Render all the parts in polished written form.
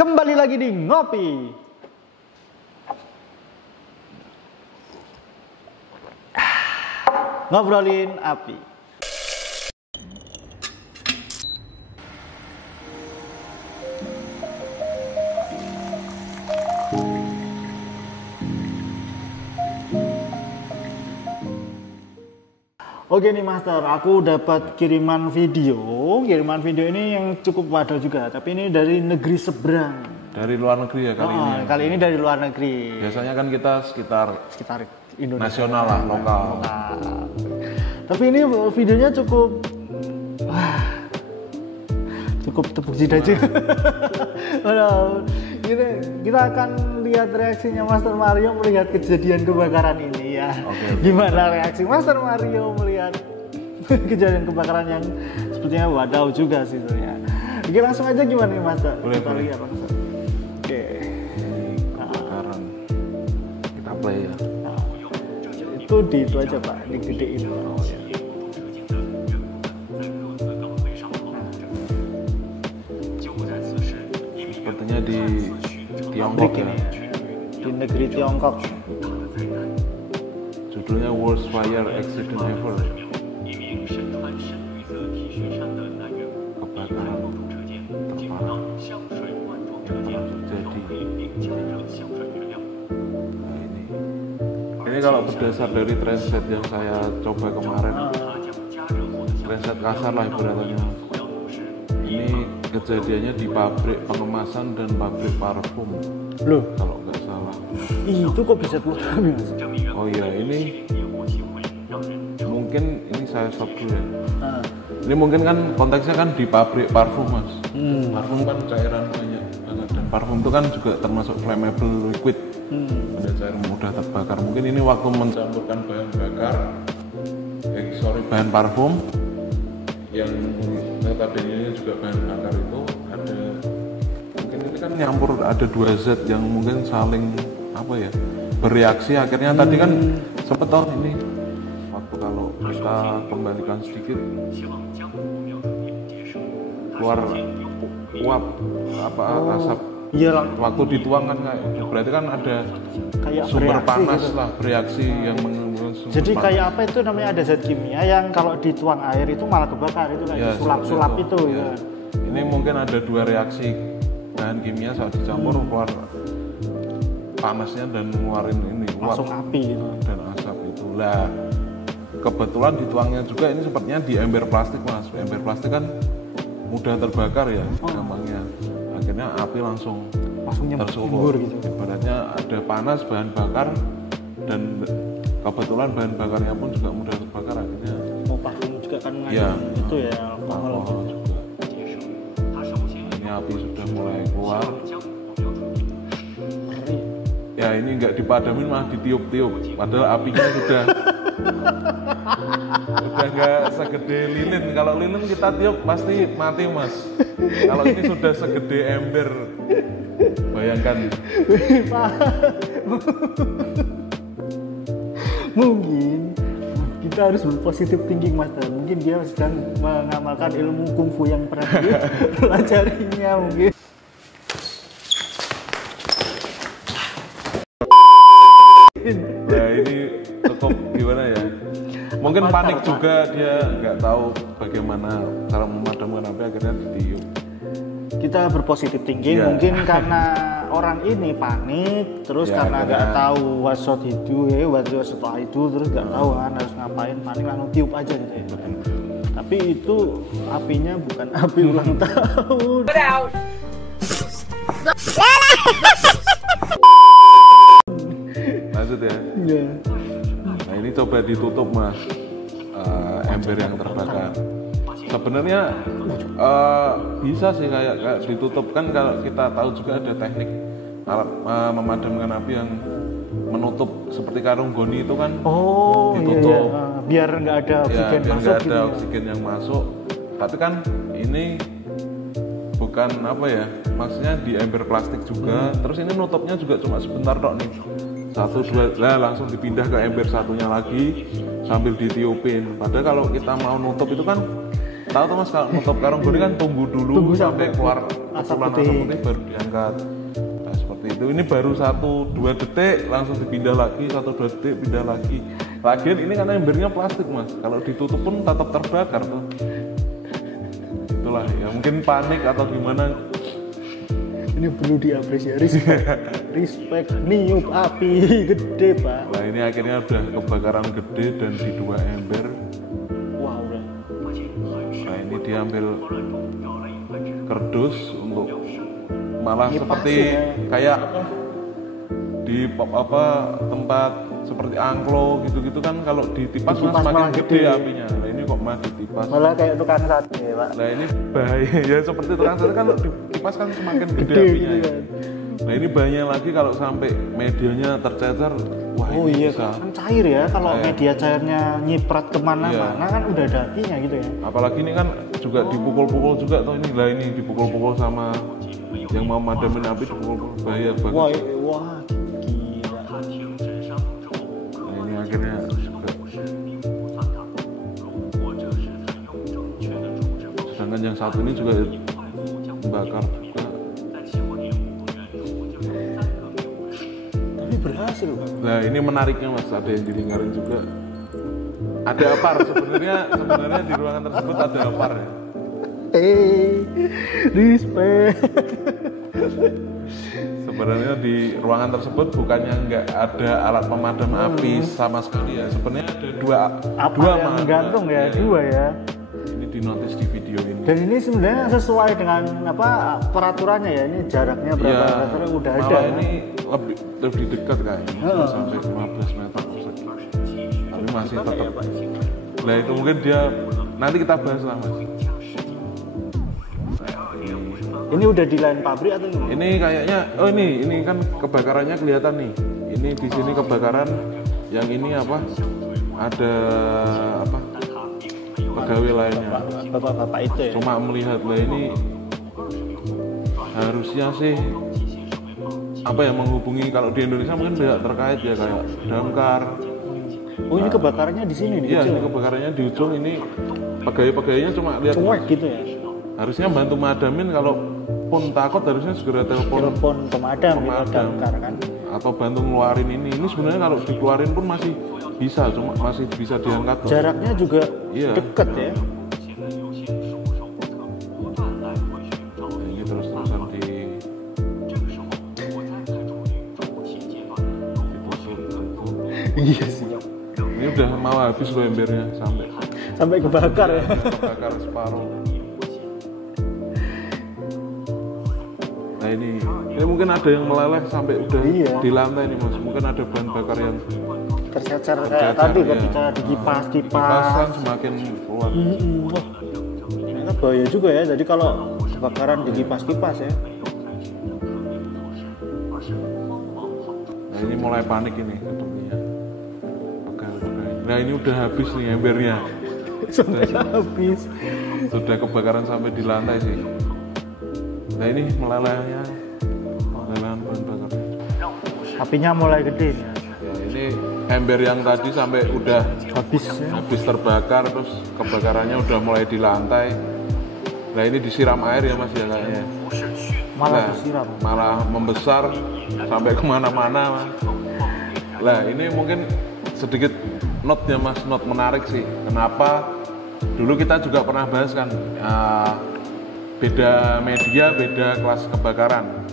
Kembali lagi di Ngopi. Ngobrolin api. Oke nih Master, aku dapat kiriman video ini yang cukup wadah juga, tapi ini dari negeri seberang. Dari luar negeri ya kali ini. Kali ini dari luar negeri. Biasanya kan kita sekitar Indonesia. Nasional lah, lokal. Tapi ini videonya cukup tepuk jidat juga. Ini kita akan lihat reaksinya Master Mario melihat kejadian kebakaran ini ya. Oke. Gimana reaksi Master Mario melihat kejadian kebakaran yang sepertinya wadaw juga sih sebenarnya. Oke, langsung aja gimana nih Master? Kita lihat langsung. Oke. Kebakaran. Kita play ya. Itu aja Pak, digedein. Sepertinya di Tiongkok ya. Di negeri Tiongkok. Judulnya Worst Fire Accident Ever. Kebakaran terparah yang pernah terjadi. Ini kalau berdasar dari translate yang saya coba kemarin, translate kasar lah ibaratnya. Ini kejadiannya di pabrik pengemasan dan pabrik parfum. Loh, kalau nggak salah. Itu kok bisa turun? Oh iya, ini mungkin ini saya stop dulu ya. Ini mungkin kan konteksnya kan di pabrik parfum mas. Parfum kan cairan banyak banget, dan parfum itu kan juga termasuk flammable liquid. Ada cairan mudah terbakar. Mungkin ini waktu mencampurkan bahan bakar, bahan parfum yang notabene juga bahan bakar itu ada, mungkin ini kan nyampur, ada dua zat yang mungkin saling bereaksi akhirnya tadi kan sempet tahu ini waktu kalau kita kembalikan sedikit keluar uap asap. Iya, waktu dituang kan berarti kan ada kayak sumber panas gitu. lah, bereaksi yang menggunakan sumber Jadi panas. kayak apa itu namanya, ada zat kimia yang kalau dituang air itu malah kebakar, itu kayak sulap-sulap itu ya. Ya. Ini mungkin ada dua reaksi bahan kimia saat dicampur keluar panasnya dan ngeluarin ini uap Langsung api gitu. dan asap itu lah. Kebetulan dituangnya juga ini sepertinya di ember plastik mas. Ember plastik kan mudah terbakar ya gampangnya. Akhirnya api langsung tersulut gitu. Ibaratnya ada panas bahan bakar dan kebetulan bahan bakarnya pun juga mudah terbakar, akhirnya Parfum juga kan ya, itu ya alkohol juga. Ini api sudah mulai keluar. Ya ini nggak dipadamin malah ditiup-tiup, padahal apinya sudah nggak segede lilin. Kalau lilin kita tiup pasti mati mas. Kalau ini sudah segede ember, bayangkan. Mungkin kita harus berpositif thinking Master. Mungkin dia sedang mengamalkan ilmu kungfu yang pernah dia pelajarinya mungkin. Nah ini cukup gimana ya? Mungkin panik juga, dia nggak tahu bagaimana cara memadamkan api, akhirnya ditiup. Kita berpositif thinking, mungkin karena orang ini panik, terus karena nggak tahu what itu, terus nggak tahu kan harus ngapain, panik langsung tiup aja gitu ya. Tapi itu apinya bukan api ulang tahun. Lanjut ya. Nah ini coba ditutup mas, ember yang terbakar. Sebenarnya bisa sih kayak ditutup kan, kalau kita tahu juga ada teknik alat memadamkan api yang menutup seperti karung goni itu kan. Ditutup. Iya. Biar nggak ada oksigen biar masuk. Nggak ada oksigen yang masuk. Tapi kan ini bukan maksudnya di ember plastik juga. Terus ini nutupnya juga cuma sebentar tok nih. 1, 2, langsung dipindah ke ember satunya lagi sambil ditiupin. Padahal kalau kita mau nutup itu kan tahu tuh mas, kalau nutup karung goni kan tunggu dulu sampai keluar kepulan asap putih baru diangkat. Nah, seperti itu. Ini baru 1-2 detik langsung dipindah lagi, 1-2 detik pindah lagi. Lagian ini karena embernya plastik mas, kalau ditutup pun tetap terbakar tuh. Itulah ya, mungkin panik atau gimana. Ini perlu diapresiasi. Respect, niup api gede pak. Nah ini akhirnya udah kebakaran gede dan di 2 ember. Wow. Nah ini diambil kerdus untuk malah Ngipas seperti ya. kayak di tempat seperti angklo gitu-gitu kan kalau ditipas semakin gede apinya. Nah ini kok malah ditipas. Malah kayak tukang sate pak. Nah ini bahaya ya, seperti tukang sate kan kalau ditipas kan semakin gede apinya ya. Nah ini bahaya lagi kalau sampai medianya tercecer. Wah Iya bisa. kan cair ya, kalau media cairnya nyiprat kemana-mana kan udah ada apinya gitu ya. Apalagi ini kan juga dipukul-pukul juga tuh ini. Lah ini dipukul-pukul sama yang mau madamin api, dipukul-pukul, bahaya banget. Wah gila. Nah ini akhirnya juga. Sedangkan yang satu ini juga bakar juga. Tapi berhasil pak. Nah ini menariknya mas, ada yang dilingkarin juga. Ada apar sebenarnya di ruangan tersebut ada apar ya. Respect. Sebenarnya di ruangan tersebut bukannya nggak ada alat pemadam api sama sekali ya. Sebenarnya ada dua yang menggantung ya, dua ya. Ini dinotis di video ini. Dan ini sebenarnya sesuai dengan apa peraturannya ya, ini jaraknya berapa meter udah ada. Malah ini lebih dekat kayaknya, sampai 15 meter persegi. Tapi masih tetap. Nah itu mungkin dia nanti kita bahas lah mas. Ini udah di lain pabrik atau gimana? Ini kayaknya, ini kan kebakarannya kelihatan nih. Ini di sini kebakaran, yang ini apa? Ada apa? Pegawai lainnya. Bapak-bapak itu ya. Cuma melihat lah ini harusnya sih apa ya, menghubungi, kalau di Indonesia mungkin pihak terkait ya kayak damkar. Oh ini kebakarannya di sini nih. Iya, ini kebakarannya di ujung ini. Pegawai-pegawainya cuma lihat. Cuek gitu ya. Harusnya bantu madamin, kalau pun takut harusnya segera telepon pemadam ya, damkar kan. Atau bantu ngeluarin ini. Ini sebenarnya kalau dikeluarin pun masih bisa, cuma masih bisa diangkat. Jaraknya juga dekat ya. Nah, ini terus-terusan Iya sih. Ini udah mau habis loh embernya, sampai kebakar ya. Kebakar separuh. Nah ini mungkin ada yang meleleh sampai udah di lantai nih mas. Mungkin ada bahan bakar yang tercecer kayak tadi ketika dikipas kan semakin kuat. Ternyata bahaya juga ya. Jadi kalau kebakaran dikipas-kipas ya. Nah ini mulai panik ini sepertinya. Nah ini udah habis nih embernya. Sudah habis. Sudah kebakaran sampai di lantai sih. Nah ini melelehnya bahan bakarnya. Apinya mulai gede nih. Ya, ini ember yang tadi sampai udah habis terbakar, terus kebakarannya udah mulai di lantai. Nah ini disiram air ya mas ya kayaknya. Disiram. Malah membesar sampai kemana-mana mas. Nah ini mungkin sedikit note ya mas, note menarik sih. Kenapa dulu kita juga pernah bahas kan, beda media, beda kelas kebakaran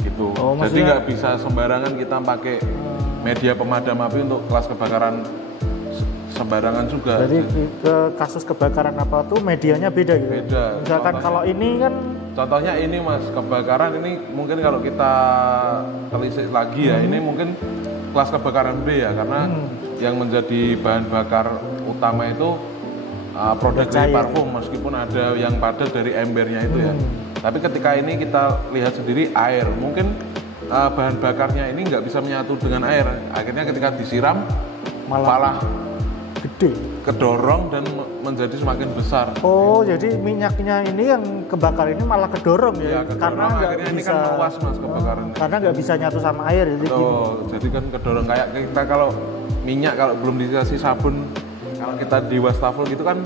gitu. Jadi nggak bisa sembarangan kita pakai media pemadam api untuk kelas kebakaran sembarangan juga. Jadi ke kasus kebakaran apa tuh medianya beda gitu. Beda. Misalkan kalau ini kan, contohnya ini mas, kebakaran ini mungkin kalau kita telisik lagi ya, ini mungkin kelas kebakaran B ya, karena yang menjadi bahan bakar utama itu produk dari parfum, meskipun ada yang padat dari embernya itu ya. Tapi ketika ini kita lihat sendiri air, mungkin bahan bakarnya ini nggak bisa menyatu dengan air. Akhirnya ketika disiram malah gede, kedorong dan menjadi semakin besar. Oh, jadi minyaknya ini yang kebakar ini malah kedorong ya? Karena nggak bisa. Ini kan meluas mas kebakarannya. Karena nggak bisa nyatu sama air, jadi jadi kan kedorong. Kayak kita kalau minyak kalau belum dikasih sabun, kalau kita di wastafel gitu kan,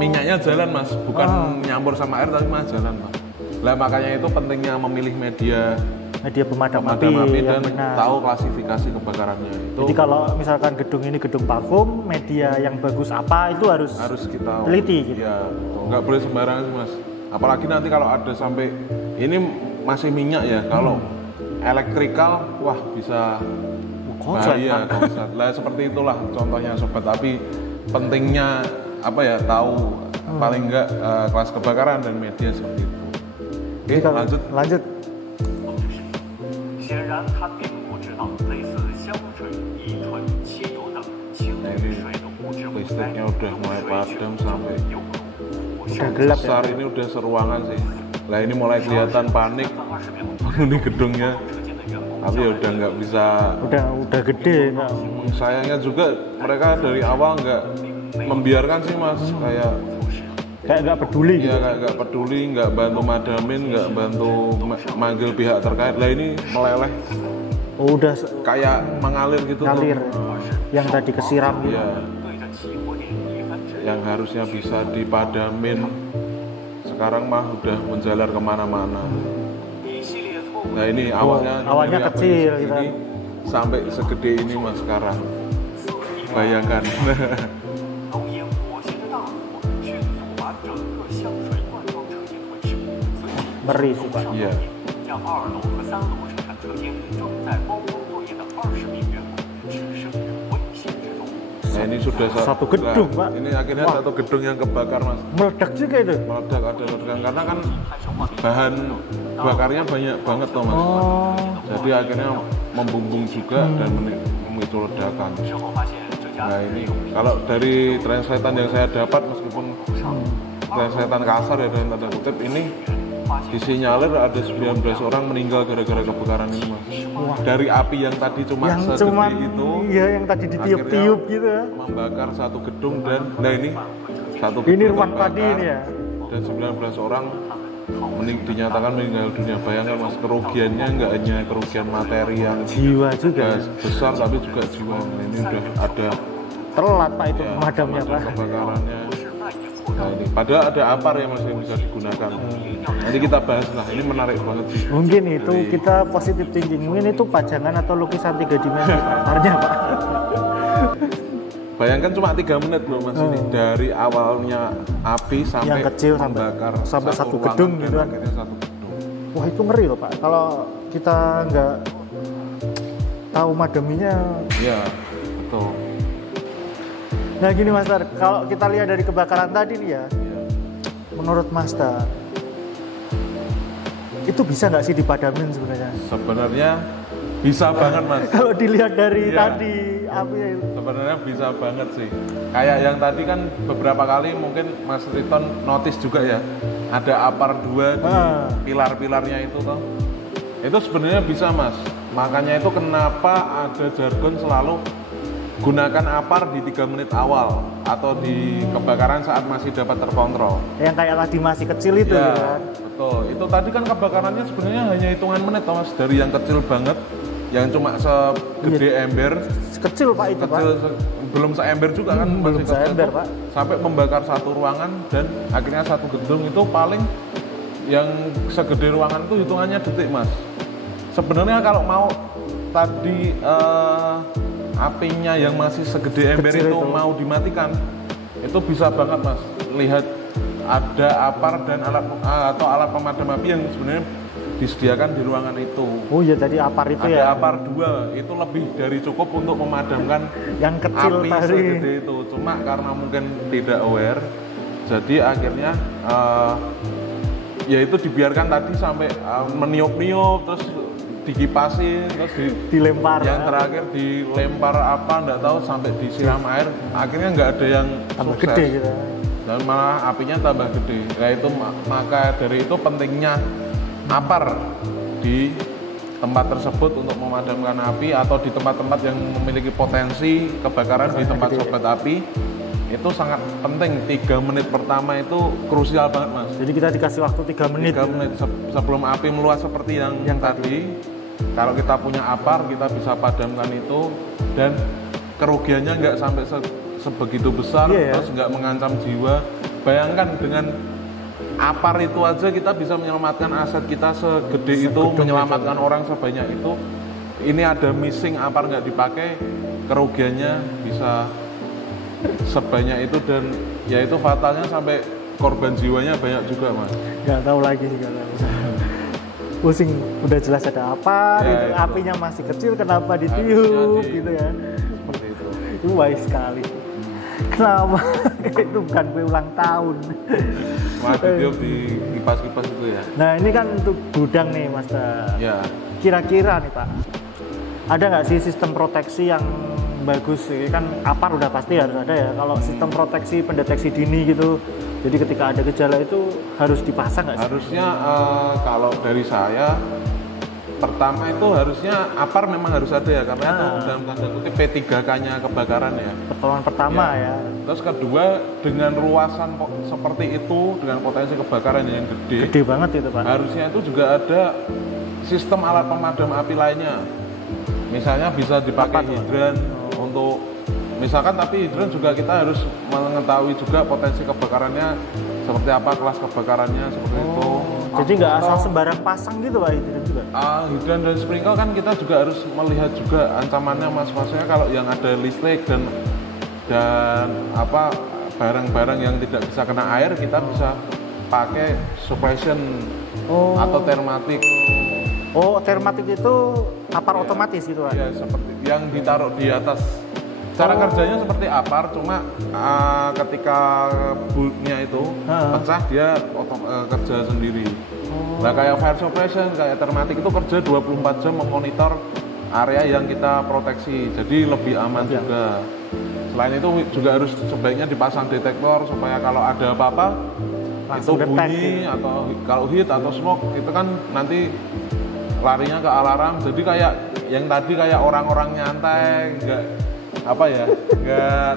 minyaknya jalan mas, bukan nyampur sama air tapi malah jalan mas. Lah makanya itu pentingnya memilih media pemadam api dan yang benar. tahu klasifikasi kebakarannya itu. Jadi kalau misalkan gedung ini gedung parfum, media yang bagus apa itu harus kita teliti gitu. Ya, nggak boleh sembarangan sih Mas. Apalagi nanti kalau ada sampai ini masih minyak ya, kalau elektrikal wah bisa bahaya. Lah seperti itulah contohnya sobat api. Pentingnya apa ya, tahu paling enggak kelas kebakaran dan media seperti itu. Oke, lanjut. 显然，他并不知道类似香水、乙醇、汽油等清理水的物质会在 listriknya udah mulai padam sampai udah gelap besar ya. ini udah seruangan sih. Lah ini mulai kelihatan panik ini gedungnya, tapi ya udah nggak bisa. Udah gede. Sayangnya juga mereka dari awal nggak membiarkan sih Mas, kayak nggak peduli ya, kayak nggak peduli, nggak bantu madamin, nggak bantu manggil pihak terkait. Lah ini meleleh, udah kayak mengalir gitu ngalir tuh. Yang tadi kesiram gitu. Ya, yang harusnya bisa dipadamin sekarang mah udah menjalar kemana-mana. Nah ini awalnya kecil ini gitu. Sampai segede ini Mas sekarang, bayangkan. Ngeri sih Pak. Iya. Nah ini sudah satu gedung Pak. Ini akhirnya satu gedung yang kebakar Mas. Meledak juga itu. Meledak, ada ledakan karena kan bahan bakarnya banyak banget toh Mas. Jadi akhirnya membumbung juga dan memicu ledakan. Nah ini kalau dari translatean yang saya dapat, meskipun translatean kasar ya dalam tanda kutip, ini disinyalir ada 19 orang meninggal gara-gara kebakaran ini Mas. Dari api yang tadi cuma segede itu, iya, yang tadi ditiup-tiup gitu ya, membakar satu gedung. Dan nah ini satu gedung ini ruang tadi ini ya, dan 19 orang dinyatakan meninggal dunia. Bayangkan Mas, kerugiannya nggak hanya kerugian materi yang jiwa juga besar, tapi juga jiwa. Nah, ini udah ada telat Pak itu ya, pemadamnya Pak. Kebakarannya. Nah, ini padahal ada APAR yang masih bisa digunakan. Nanti kita bahas lah, ini menarik banget sih. Mungkin itu kita positive thinking, mungkin itu pajangan atau lukisan 3 dimensi kasarnya Pak. Bayangkan cuma 3 menit loh Mas, ini dari awalnya api sampai yang kecil membakar sampai satu gedung gitu kan. Akhirnya satu gedung. Wah itu ngeri loh Pak, kalau kita nggak tahu madaminya. Iya, betul. Nah gini Mas Tar, kalau kita lihat dari kebakaran tadi nih ya, menurut Mas Tar, itu bisa nggak sih dipadamin sebenarnya? Sebenarnya bisa banget Mas. Kalau dilihat dari tadi apinya itu. Sebenarnya bisa banget sih. Kayak yang tadi kan beberapa kali mungkin Mas Riton notice juga ya, ada APAR 2 di pilar-pilarnya itu toh. Itu sebenarnya bisa Mas. Makanya itu kenapa ada jargon selalu gunakan APAR di 3 menit awal atau di kebakaran saat masih dapat terkontrol. Yang kayak tadi masih kecil itu ya, kan? Betul. Itu tadi kan kebakarannya sebenarnya hanya hitungan menit toh Mas, dari yang kecil banget, yang cuma segede ember. Kecil Pak itu kecil, Pak. Belum seember juga kan, belum masih seember kecil, Pak. Sampai membakar satu ruangan dan akhirnya satu gedung. Itu paling yang segede ruangan itu hitungannya detik Mas. Sebenarnya kalau mau tadi apinya yang masih segede ember itu mau dimatikan, itu bisa banget Mas. Lihat ada APAR dan alat pemadam api yang sebenarnya disediakan di ruangan itu. Oh iya, tadi APAR itu ada ya. Ada APAR 2, itu lebih dari cukup untuk memadamkan yang kecil api tadi segede itu. Cuma karena mungkin tidak aware, jadi akhirnya ya itu dibiarkan tadi sampai meniup-niup, terus dikipasi, terus dilempar. Yang terakhir dilempar apa enggak tahu, sampai disiram air, akhirnya nggak ada yang tambah sukses. Gede gitu. Dan malah apinya tambah gede. Nah itu maka dari itu pentingnya APAR di tempat tersebut untuk memadamkan api, atau di tempat-tempat yang memiliki potensi kebakaran di tempat sobat api. Itu sangat penting. 3 menit pertama itu krusial banget Mas. Jadi kita dikasih waktu 3 menit. 3 menit sebelum api meluas seperti yang tadi. Kalau kita punya APAR, kita bisa padamkan itu, dan kerugiannya nggak sampai sebegitu besar, terus nggak mengancam jiwa. Bayangkan dengan apar itu aja kita bisa menyelamatkan aset kita segede itu, menyelamatkan orang sebanyak itu. Ini ada missing apar nggak dipakai, kerugiannya bisa sebanyak itu, dan ya itu fatalnya sampai korban jiwanya banyak juga mas. Nggak tahu lagi sih kalau pusing, udah jelas ada apa, Ya, itu itu. apinya masih kecil, kenapa ditiup gitu ya. Seperti itu. Itu wise sekali. Kenapa? Itu bukan kue ulang tahun. Wah, ditiup di kipas-kipas itu ya. Nah ini kan untuk gudang nih Mas. Ya. Kira-kira nih Pak, ada nggak sih sistem proteksi yang bagus? Ini kan apar udah pasti harus ada ya. Kalau sistem proteksi pendeteksi dini gitu, jadi ketika ada gejala itu harus dipasang nggak sih? Harusnya kalau dari saya, pertama itu harusnya apar memang harus ada ya, karena itu dalam tanda kutip P3K-nya kebakaran ya. Pertolongan pertama ya. Terus kedua, dengan luasan seperti itu, dengan potensi kebakaran yang gede, Gede banget itu Pak. harusnya itu juga ada sistem alat pemadam api lainnya. Misalnya bisa dipakai hidran untuk, misalkan, tapi hidran juga kita harus mengetahui juga potensi kebakarannya seperti apa, kelas kebakarannya seperti itu. Jadi nggak asal sembarang pasang gitu Pak itu juga. Hidran dan sprinkle kan kita juga harus melihat juga ancamannya mas, maksudnya kalau yang ada listrik dan apa barang-barang yang tidak bisa kena air, kita bisa pakai suppression atau termatik. Oh, termatik itu apar otomatis gitu Pak. Ya, seperti yang ditaruh di atas. Cara kerjanya seperti apar, cuma ketika bulbnya itu pecah, dia kerja sendiri. Nah, kayak fire suppression, kayak termatik itu kerja 24 jam memonitor area yang kita proteksi, jadi lebih aman juga. Selain itu juga harus sebaiknya dipasang detektor supaya kalau ada apa-apa itu bunyi, atau kalau heat atau smoke itu kan nanti larinya ke alarm. Jadi kayak yang tadi, kayak orang-orang nyantai, nggak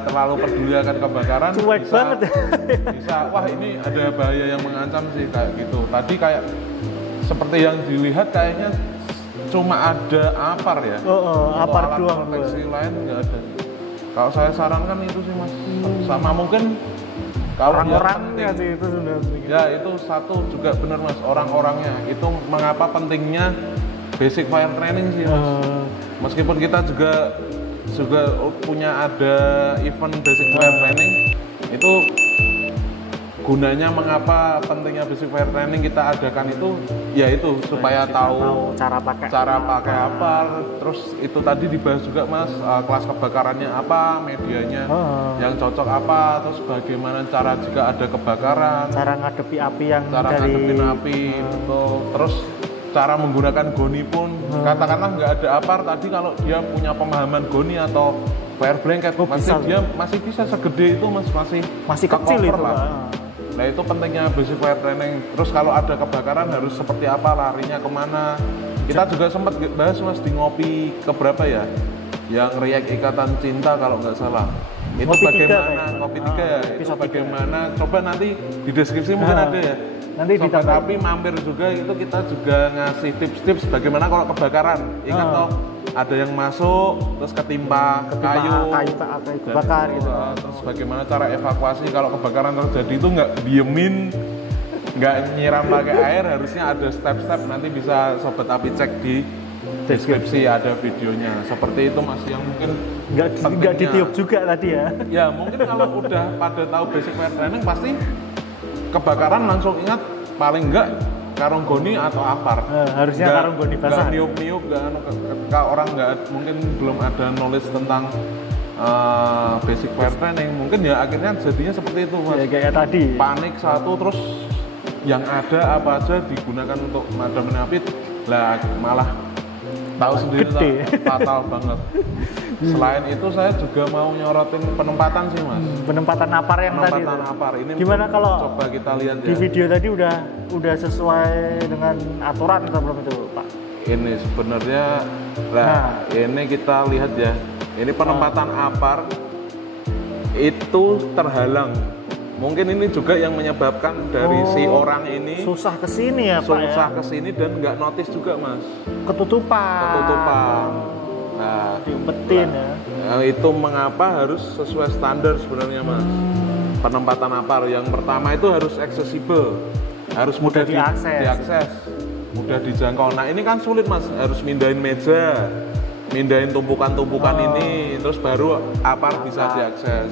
terlalu peduli akan kebakaran, cuek banget. Bisa, wah ini ada bahaya yang mengancam sih, kayak gitu. Tadi kayak seperti yang dilihat kayaknya cuma ada apar ya. Apar alat doang. proteksi lain nggak ada. Kalau saya sarankan itu sih mas, sama mungkin kalau Orang-orangnya sih itu sudah. ya itu satu juga benar mas, orang-orangnya itu mengapa pentingnya basic fire training sih mas. Meskipun kita juga punya ada event basic fire training, itu gunanya mengapa pentingnya basic fire training kita adakan itu, yaitu supaya tahu cara pakai apar. Terus itu tadi dibahas juga mas, kelas kebakarannya apa, medianya yang cocok apa, terus bagaimana cara jika ada kebakaran, cara ngadepi api yang ngadepin api, betul. Terus cara menggunakan goni pun, katakanlah nggak ada apar tadi, kalau dia punya pemahaman goni atau fire blanket, masih bisa segede itu mas, masih kecil itu lah. Nah itu pentingnya basic fire training. Terus kalau ada kebakaran harus seperti apa, larinya kemana. Kita juga sempat bahas mas di ngopi keberapa ya, yang Riak Ikatan Cinta kalau nggak salah. Itu Ngopi bagaimana, 3, Ngopi 3 ya, itu bagaimana, coba nanti di deskripsi mungkin ada ya. Nanti Sobat Api mampir juga, itu kita juga ngasih tips-tips bagaimana kalau kebakaran. Ingat toh, ada yang masuk terus ketimpa kayu bakar gitu. Terus bagaimana cara evakuasi kalau kebakaran terjadi, itu nggak diemin, nggak nyiram pakai air, harusnya ada step-step. Nanti bisa Sobat Api cek di deskripsi, ada videonya. Seperti itu mas, yang mungkin nggak ditiup juga tadi ya. Ya mungkin kalau udah pada tahu basic fire training, pasti kebakaran langsung ingat paling enggak karung goni atau apar. Harusnya karung goni basah. Nggak niup-niup, ketika orang mungkin belum ada knowledge tentang basic fire training, mungkin ya akhirnya jadinya seperti itu mas. Ya, kayak tadi. Panik satu, terus yang ada apa aja digunakan untuk madamin api, lah malah tahu sendiri fatal banget. Selain itu saya juga mau nyorotin penempatan sih mas. Penempatan apar yang tadi. Apar ini gimana kalau coba kita lihat di video tadi udah sesuai dengan aturan atau belum itu Pak? Ini sebenarnya ini kita lihat ya. Ini penempatan apar itu terhalang. Mungkin ini juga yang menyebabkan dari si orang ini susah kesini ya Pak ya? Susah kesini dan nggak notice juga mas. Ketutupan. Nah, diumpetin ya. Itu mengapa harus sesuai standar sebenarnya mas. Penempatan apar yang pertama itu harus accessible. harus mudah diakses, mudah dijangkau. Nah ini kan sulit mas, harus mindahin meja, mindahin tumpukan-tumpukan ini, terus baru apar bisa diakses.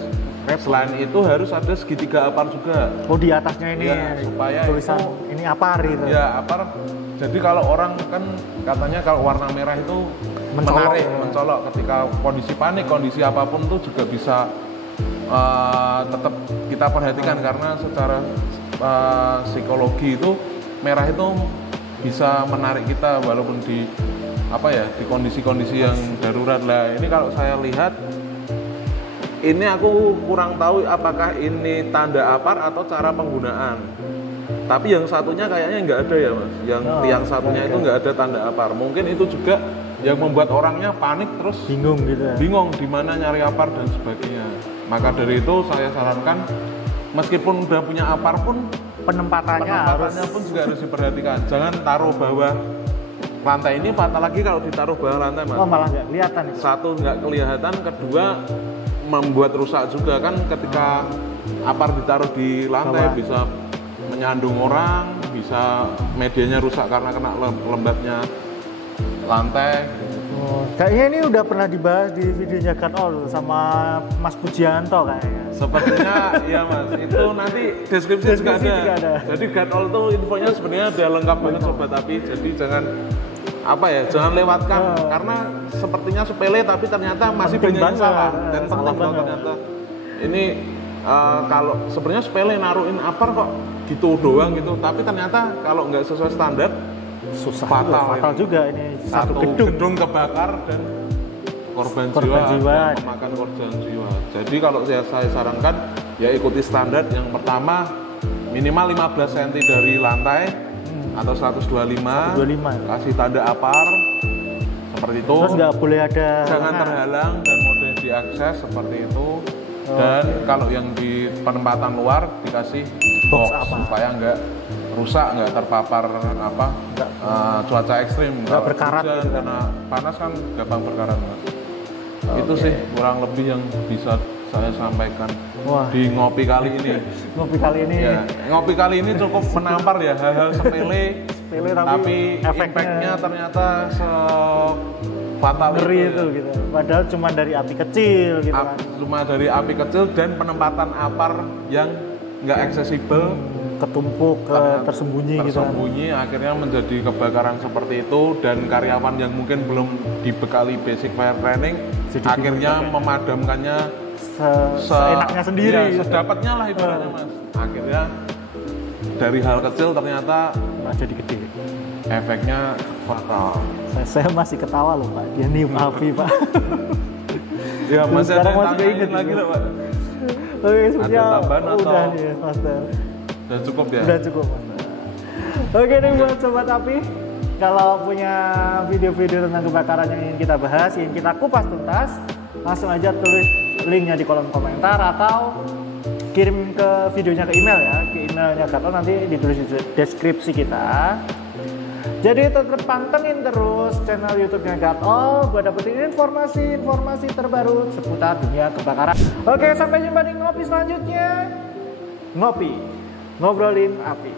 Selain itu harus ada segitiga apar juga. Oh di atasnya ini ya, supaya tulisan itu, ini apar gitu. Ya apar. Jadi kalau orang kan katanya kalau warna merah itu menarik, mencolok. Ketika kondisi panik, kondisi apapun tuh juga bisa tetap kita perhatikan karena secara psikologi itu merah itu bisa menarik kita walaupun di di kondisi-kondisi yang darurat lah. Ini kalau saya lihat ini aku kurang tahu apakah ini tanda apar atau cara penggunaan. Tapi yang satunya kayaknya nggak ada ya mas. Yang satunya itu nggak ada tanda apar. Mungkin itu juga yang membuat orangnya panik terus bingung gitu ya. Bingung di mana nyari apar dan sebagainya. Maka dari itu saya sarankan meskipun udah punya apar pun penempatannya pun juga harus diperhatikan. Jangan taruh bawah lantai ini, fatal lagi kalau ditaruh bawah lantai mas. Oh malah nggak kelihatan itu. Satu nggak kelihatan, kedua membuat rusak juga kan ketika apar ditaruh di lantai bisa menyandung orang, bisa medianya rusak karena kena lembabnya lantai. Oh, kayaknya ini udah pernah dibahas di videonya Gatol sama Mas Pujianto kayaknya. Sepertinya ya mas, itu nanti deskripsi juga ada. Jadi Gatol tuh infonya sebenarnya udah lengkap banget sobat api. Jadi jangan jangan lewatkan karena sepertinya sepele tapi ternyata masih banyak yang salah dan penting banget ternyata. Ini kalau sebenarnya sepele naruhin apar kok gitu doang gitu, tapi ternyata kalau nggak sesuai standar susah, fatal juga ini satu gedung kebakar dan korban jiwa memakan korban jiwa. Jadi kalau saya sarankan ya ikuti standar. Yang pertama minimal 15 cm dari lantai atau 125 kasih tanda apar seperti itu. Terus nggak boleh ada jangan terhalang dan mudah diakses seperti itu. Dan kalau yang di penempatan luar dikasih box supaya nggak rusak, nggak terpapar cuaca ekstrim, nggak berkarat gitu. Karena panas kan gampang berkarat. Itu sih kurang lebih yang bisa saya sampaikan. Di ngopi kali ini. Ngopi kali ini cukup menampar ya hal-hal sepele tapi efeknya ternyata fatal itu gitu. Padahal cuma dari api kecil gitu kan. Cuma dari api kecil dan penempatan apar yang nggak aksesibel, ketumpuk, tersembunyi gitu kan. Akhirnya menjadi kebakaran seperti itu dan karyawan yang mungkin belum dibekali basic fire training akhirnya memadamkannya seenaknya sendiri, sedapatnya lah ibaratnya mas. Akhirnya dari hal kecil ternyata jadi gede. Efeknya fatal. Saya masih ketawa loh Pak, dia niup api Pak. Ya masih ada yang tanyain lagi loh Pak. Oke, ada tambahan atau udah nih Master. Udah cukup ya? Udah cukup Master. Oke nih buat Sobat Api, kalau punya video-video tentang kebakaran yang ingin kita bahas, ingin kita kupas tuntas, langsung aja tulis linknya di kolom komentar atau kirim ke videonya ke email ya, ke emailnya Gatol, nanti ditulis di deskripsi kita. Jadi tetap pantengin terus channel YouTube-nya Gatol buat dapetin informasi terbaru seputar dunia kebakaran. Oke, sampai jumpa di ngopi selanjutnya. Ngopi, ngobrolin api.